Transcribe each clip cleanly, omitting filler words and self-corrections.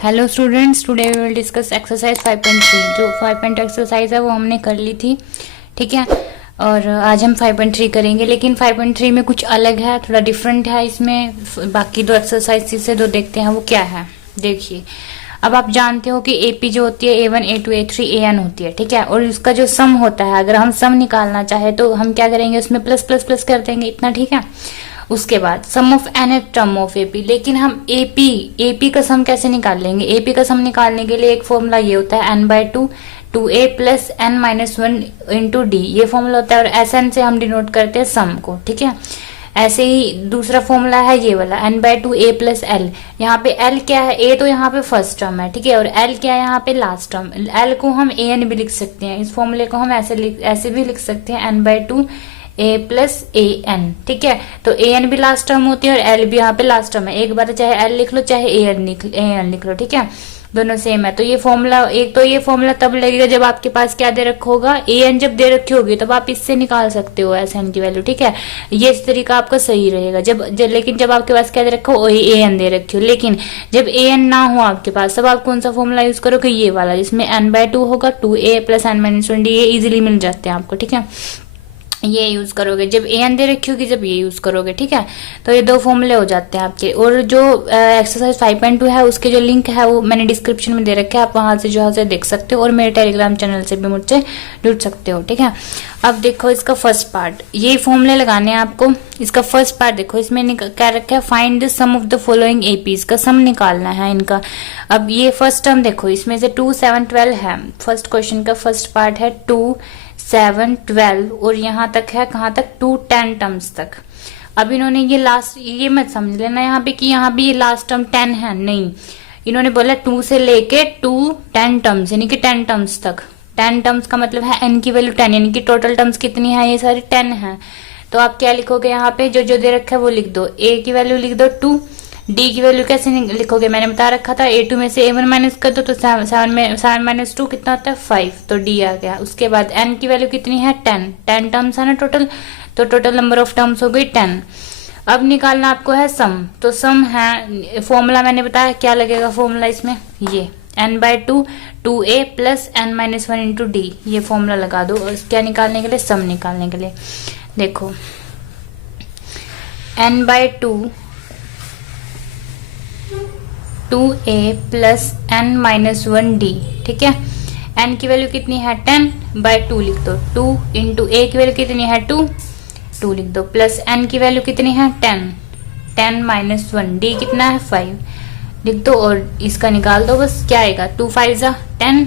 Hello students, today we will discuss exercise 5.3। जो 5 exercise है वो हमने कर ली थी, ठीक है। और आज हम 5.3 करेंगे, लेकिन 5.3 में कुछ अलग है, थोड़ा डिफरेंट है इसमें बाकी दो एक्सरसाइज से। जो देखते हैं वो क्या है, देखिए। अब आप जानते हो कि एपी जो होती है A1 A2 A3 AN होती है, ठीक है। और उसका जो सम होता है, अगर हम सम निकालना चाहे तो हम क्या करेंगे, उसमें प्लस प्लस प्लस कर देंगे, इतना, ठीक है। उसके बाद sum of n term of AP, लेकिन हम एपी का सम कैसे निकाल लेंगे। एपी का सम निकालने के लिए एक फॉर्मूला ये होता है n/2 2a plus n-1 into D, ये फॉर्मूला होता है। और एसएन से हम डिनोट करते हैं सम को, ठीक है। ऐसे ही दूसरा फॉर्मूला है ये वाला n/2 a प्लस एल। यहाँ पे एल क्या है, ए तो यहाँ पे फर्स्ट टर्म है, ठीक है। और एल क्या है यहाँ पे लास्ट टर्म। एल को हम an भी लिख सकते हैं, इस फॉर्मूले को हम ऐसे भी लिख सकते हैं n/2 a plus A N, ठीक है। तो ए एन भी लास्ट टर्म होती है और एल भी यहाँ पे लास्ट टर्म है। एक बार चाहे एल लिख लो चाहे ए एन लिख लो, ठीक है, दोनों सेम है। तो ये फॉर्मूला, एक तो ये फॉर्मूला तब लगेगा जब आपके पास क्या दे रखा होगा, ए एन जब दे रखी होगी तब आप इससे निकाल सकते हो एस एन की वैल्यू, ठीक है। ये इस तरीका आपका सही रहेगा लेकिन जब आपके पास क्या दे रखा हो, ए एन दे रखी हो। लेकिन जब ए एन ना हो आपके पास, तब आप कौन सा फॉर्मूला यूज करोगे, ये वाला जिसमें n/2 होगा 2a प्लस n-1 डी, ये इजिली मिल जाते हैं आपको, ठीक है। ये यूज करोगे जब ए एन दे रखी होगी, जब ये यूज करोगे, ठीक है। तो ये दो फॉर्मूले हो जाते हैं आपके। और जो एक्सरसाइज 5.2 है उसके जो लिंक है वो मैंने डिस्क्रिप्शन में दे रखे हैं, आप वहां से जो है देख सकते हो। और मेरे टेलीग्राम चैनल से भी मुझसे जुड़ सकते हो, ठीक है। अब देखो इसका फर्स्ट पार्ट, ये फॉर्मूले लगाने हैं आपको। इसका फर्स्ट पार्ट देखो, इसमें क्या रखा है, find the sum of the following APs का सम निकालना है इनका। अब ये फर्स्ट टर्म देखो, इसमें से 2 7 12 है। फर्स्ट क्वेश्चन का फर्स्ट पार्ट है 2 7 12 और यहाँ तक है, कहाँ तक, 2 10 टर्म्स तक। अब इन्होंने ये लास्ट, ये मत समझ लेना यहाँ पे कि यहाँ भी ये लास्ट टर्म 10 है, नहीं। इन्होंने बोला 2 से लेके 2 10 टर्म्स, यानी कि 10 टर्म्स तक। 10 टर्म्स का मतलब है n की वैल्यू 10, यानी कि टोटल टर्म्स कितनी है, ये सारी 10 है। तो आप क्या लिखोगे यहाँ पे, जो जो दे रखा है वो लिख दो। a की वैल्यू लिख दो 2, डी की वैल्यू कैसे लिखोगे, मैंने बता रखा था, A2 में से A1 माइनस कर दो तो 7 माइनस 2 कितना होता है 5, तो डी आ गया। उसके बाद n की वैल्यू कितनी है 10 टर्म्स है ना टोटल, तो टोटल नंबर ऑफ टर्म्स हो गई 10। अब निकालना आपको है सम, तो सम है, फॉर्मूला मैंने बताया क्या लगेगा फॉर्मूला इसमें, ये n/2 2a plus n-1 into D, ये फॉर्मूला लगा दो। और क्या निकालने के लिए, सम निकालने के लिए। देखो n/2 2a plus n-1 D, ठीक है। n की वैल्यू कितनी है 10/2 लिख दो। 2 इंटू a की वैल्यू कितनी है 2 लिख दो, प्लस n की वैल्यू कितनी है 10 डी कितना है 5 लिख दो। और इसका निकाल दो बस, क्या आएगा, 2 5 जा 10,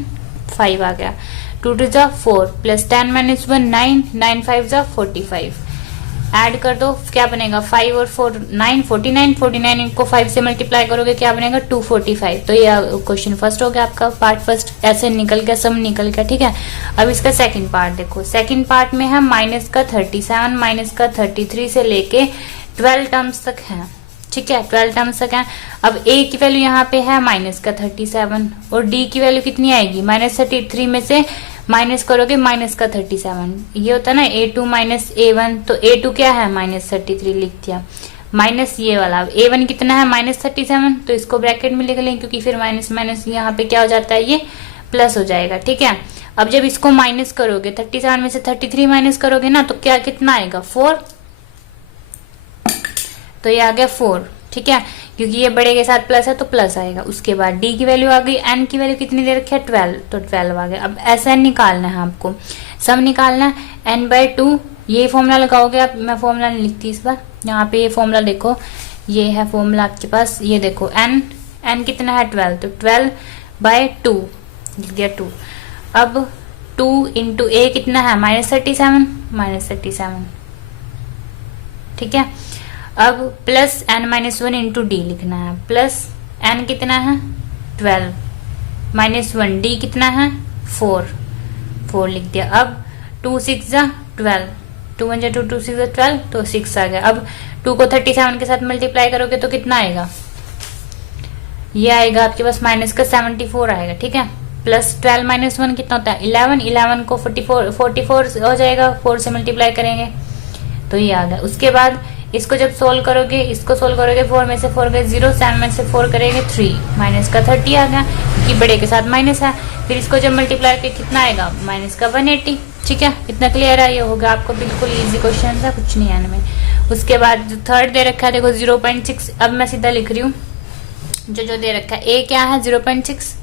5 आ गया। 2 2 जा 4 प्लस 10-1 9, 9 5 जा 45, ऐड कर दो, क्या बनेगा 5 और 4 9 49 इनको 5 से मल्टीप्लाई करोगे क्या बनेगा 245। तो ये क्वेश्चन फर्स्ट हो गया आपका, पार्ट फर्स्ट ऐसे निकल गया, सम निकल गया, ठीक है। अब इसका सेकंड पार्ट देखो, सेकंड पार्ट में है माइनस का 37 माइनस का 33 से लेके 12 टर्म्स तक है, ठीक है, 12 टर्म्स तक है। अब a की वैल्यू यहाँ पे है माइनस का 37 और d की वैल्यू कितनी आएगी, -33 में से माइनस करोगे माइनस का 37, ये होता है ना A2 माइनस A1, तो A2 क्या है -33 लिख दिया, माइनस ये वाला A1 कितना है -37, तो इसको ब्रैकेट में लिख लें, क्योंकि फिर माइनस माइनस यहाँ पे क्या हो जाता है, ये प्लस हो जाएगा, ठीक है। अब जब इसको माइनस करोगे 37 में से 33 माइनस करोगे ना, तो क्या कितना आएगा 4, तो ये आ गया 4, ठीक है, क्योंकि ये बड़े के साथ प्लस है तो प्लस आएगा। उसके बाद डी की वैल्यू आ गई, एन की वैल्यू कितनी दे रखी है 12, तो 12 आ गया। अब एस एन निकालना है आपको, सम निकालना है n/2, ये फॉर्मूला लगाओगे आप, मैं फॉर्मूला नहीं लिखती इस बार, यहाँ पे ये फॉर्मूला देखो, ये है फॉर्मूला आपके पास, ये देखो n कितना है 12, तो 12/2 लिख दिया 2। अब 2 इंटू a कितना है -37, ठीक है। अब प्लस n-1 इंटू डी लिखना है, प्लस n कितना है 12 -1 डी कितना है 4 लिख दिया। अब 2 6 जा 12, 2 1 जा 2 2 6 जा 12, तो 6 आ गया। अब 2 को 37 के साथ मल्टीप्लाई करोगे तो कितना आएगा, ये आएगा आपके पास माइनस का 74 आएगा, ठीक है। प्लस 12-1 कितना होता है 11 को 44 हो जाएगा, 4 से मल्टीप्लाई करेंगे तो ये आ गया। उसके बाद इसको जब सोल्व करोगे, इसको सोल्व करोगे, 4 में से 4 गए 0, 7 में से 4 करेंगे 3, माइनस का 30 आ गया क्योंकि बड़े के साथ माइनस है। फिर इसको जब मल्टीप्लाई करके कितना आएगा, माइनस का 180। ठीक है, इतना क्लियर है, ये होगा आपको बिल्कुल इजी क्वेश्चन था, कुछ नहीं है इनमें। उसके बाद जो थर्ड दे रखा है देखो 0.6, अब मैं सीधा लिख रही हूँ जो दे रखा है। ए क्या है 0.6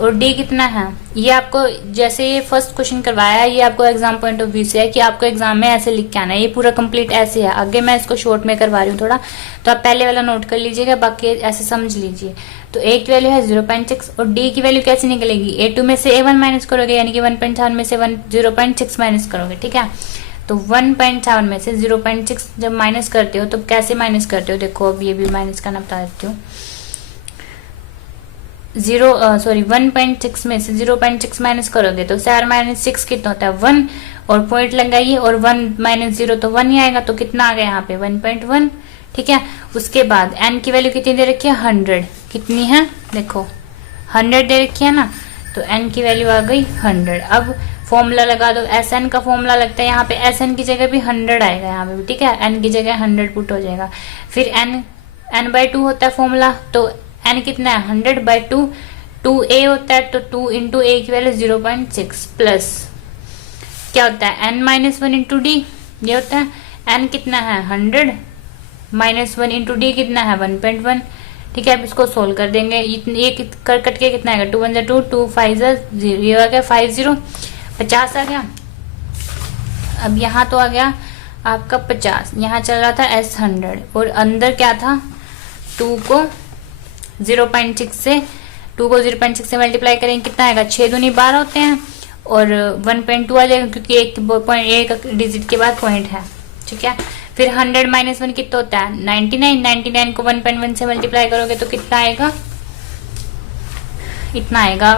और डी कितना है, ये आपको जैसे ये फर्स्ट क्वेश्चन करवाया है, ये आपको एग्जाम पॉइंट ऑफ व्यू से है कि आपको एग्जाम में ऐसे लिख के आना है। ये पूरा कंप्लीट ऐसे है, आगे मैं इसको शॉर्ट में करवा रही हूँ थोड़ा, तो आप पहले वाला नोट कर लीजिएगा, बाकी ऐसे समझ लीजिए। तो ए की वैल्यू है 0.6 और डी की वैल्यू कैसे निकलेगी, A2 में से A1 माइनस करोगे, यानी कि 1.7 में से 0.6 माइनस करोगे। ठीक है, तो 1.7 में से 0.6 जब माइनस करते हो तो कैसे माइनस करते हो, देखो अब ये भी माइनस करना बता देती हूँ। 1.6 में से 0.6 माइनस करोगे तो 4 माइनस 6 कितना होता है 1, और पॉइंट लगाइए, और 1 माइनस 0 तो 1 ही आएगा, तो कितना आ गया यहाँ पे 1.1। ठीक है, उसके बाद n की वैल्यू कितनी दे रखी है 100, कितनी है देखो 100 दे रखी है ना, तो n की वैल्यू आ गई 100। अब फॉर्मूला लगा दो, Sn का फॉर्मूला लगता है यहाँ पे, Sn की जगह भी 100 आएगा यहाँ पे भी। ठीक है, n की जगह 100 पुट हो जाएगा। फिर n/2 होता है फॉर्मूला, तो n कितना है 100/2, 2a होता है, तो 2 इंटू a की वैल्यू 0.6 प्लस क्या होता है n-1 इंटू डी, ये होता है n कितना है 100 -1 इंटू डी कितना है 1.1। ठीक है, अब इसको सोल्व कर देंगे, ये कट के कितना आएगा 2 1 2, 2 5 0, ये आ गया 50, 50 आ गया। अब यहाँ तो आ गया आपका 50, यहाँ चल रहा था S100 और अंदर क्या था 2 को 0.6 से मल्टीप्लाई करेंगे, कितना आएगा 6 दूनी 12 होते हैं, और 1.2 आ जाएगा क्योंकि एक डिजिट के बाद पॉइंट है। ठीक है, फिर 100 -1 कितना होता है 99 को 1.1 से मल्टीप्लाई करोगे तो कितना आएगा, इतना आएगा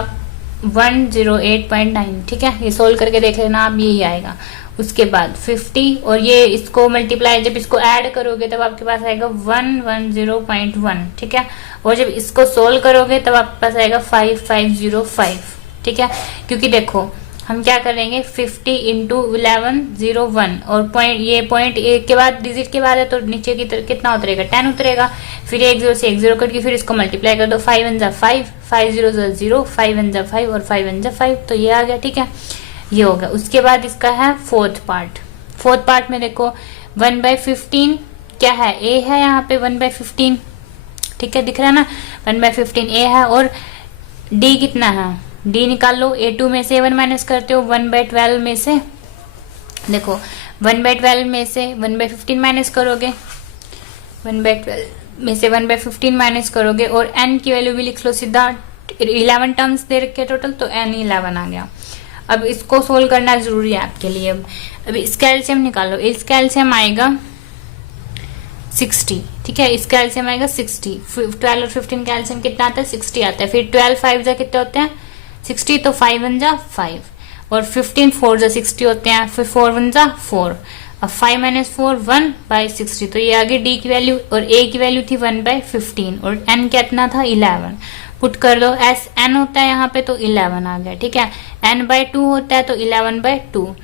108.9। ठीक है, ये सोल्व करके देख लेना आप, यही आएगा। उसके बाद 50 और ये इसको मल्टीप्लाई जब इसको ऐड करोगे तब आपके पास आएगा 110.1। ठीक है, और जब इसको सोल्व करोगे तब आपके पास आएगा 5505। ठीक है, क्योंकि देखो हम क्या करेंगे 50 इंटू 1101 और पॉइंट एक के बाद डिजिट के बाद है तो नीचे की तरफ कितना उतरेगा 10 उतरेगा। फिर 1 0 से 1 0 करके फिर इसको मल्टीप्लाई कर दो, 5 1 5, 5 0 0, 5 1 5 और 5 1 5, तो ये आ गया। ठीक है, ये होगा। उसके बाद इसका है फोर्थ पार्ट में देखो 1/15 क्या है a है यहाँ पे 1/15। ठीक है, दिख रहा है ना 1/15 a है, और d कितना है d निकाल लो, A2 में से 1 माइनस करते हो 1/12 में से, देखो 1/12 में से 1/15 माइनस करोगे, 1/12 में से 1/15 माइनस करोगे, और n की वैल्यू भी लिख लो सीधा, 11 टर्म्स दे रखे टोटल, तो n 11 आ गया। अब इसको सोल्व करना जरूरी है आपके लिए। अब इसका एलसीएम निकालो, इसका एलसीएम आएगा 60। ठीक है, इसका एलसीएम आएगा 60, 12 और 15 का एलसीएम कितना आता है 60 आता है। फिर 12 5 जा कितने होते हैं 60, तो 5 1 जा 5, और 15 4 जा 60 होते हैं, फिर 4 1 जा 4, अब 5 - 4 1/60, तो ये आगे डी की वैल्यू, और ए की वैल्यू थी 1/15, और एन कितना था 11, पुट कर दो, एस एन होता है यहाँ पे तो 11 आ गया। ठीक है, n/2 होता है तो 11/2,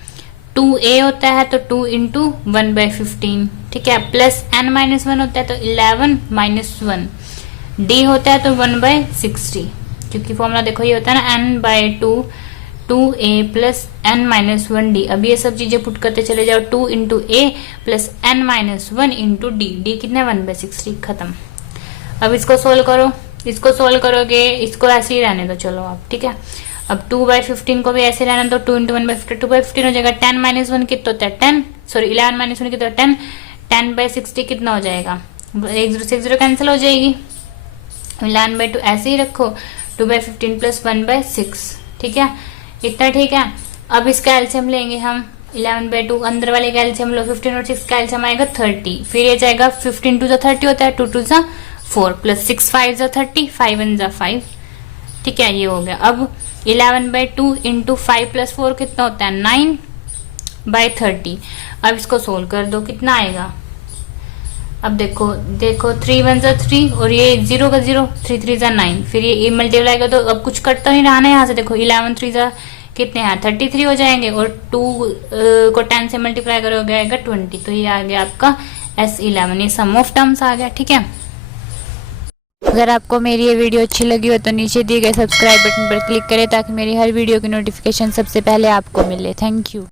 2a होता है तो 2 इंटू 1/15। ठीक है, प्लस n-1 होता है तो 11 - 1, d होता है तो 1/60, क्योंकि फॉर्मूला देखो ये होता है ना n/2 2a प्लस n-1d। अब ये सब चीजें पुट करते चले जाओ, 2 into a plus n-1 into d कितना 1/60, खत्म। अब इसको सोल्व करो, इसको सोल्व करोगे, इसको ऐसे ही रहने दो चलो आप। ठीक है, अब 2/15 को भी ऐसे रहने दो, 2 इंटू 1/15 2/15 हो जाएगा, 10 - 1 कितना होता है 10, सॉरी 11 - 1 कितना 10, 10/60 कितना हो जाएगा 1 0 से 1 0 कैंसिल हो जाएगी, 11/2 ऐसे ही रखो, 2/15 प्लस 1/6। ठीक है, इतना ठीक है। अब इसका एलसीएम लेंगे हम, 11/2 अंदर वाले का एलसीएम लो, 15 और 6 का एलसीएम आएगा 30, फिर ये जाएगा 15 2 30 होता है, 2 2 4 प्लस 6 5 30, 5 1 5। ठीक है, ये हो गया। अब 11/2 इंटू 5 प्लस 4 कितना होता है 9/30। अब इसको सोल्व कर दो, कितना आएगा, अब देखो 3 1 3 और ये 0 का 0, 3 3 9, फिर ये मल्टीप्लाई कर दो, अब कुछ कटता नहीं रहा ना यहाँ से, देखो 11 3 कितने यहाँ 33 हो जाएंगे, और 2 को 10 से मल्टीप्लाई करोगे आएगा 20। तो ये आ गया आपका S11, ये सम ऑफ टर्म्स आ गया। ठीक है, अगर आपको मेरी ये वीडियो अच्छी लगी हो तो नीचे दिए गए सब्सक्राइब बटन पर क्लिक करें ताकि मेरी हर वीडियो की नोटिफिकेशन सबसे पहले आपको मिले। Thank you.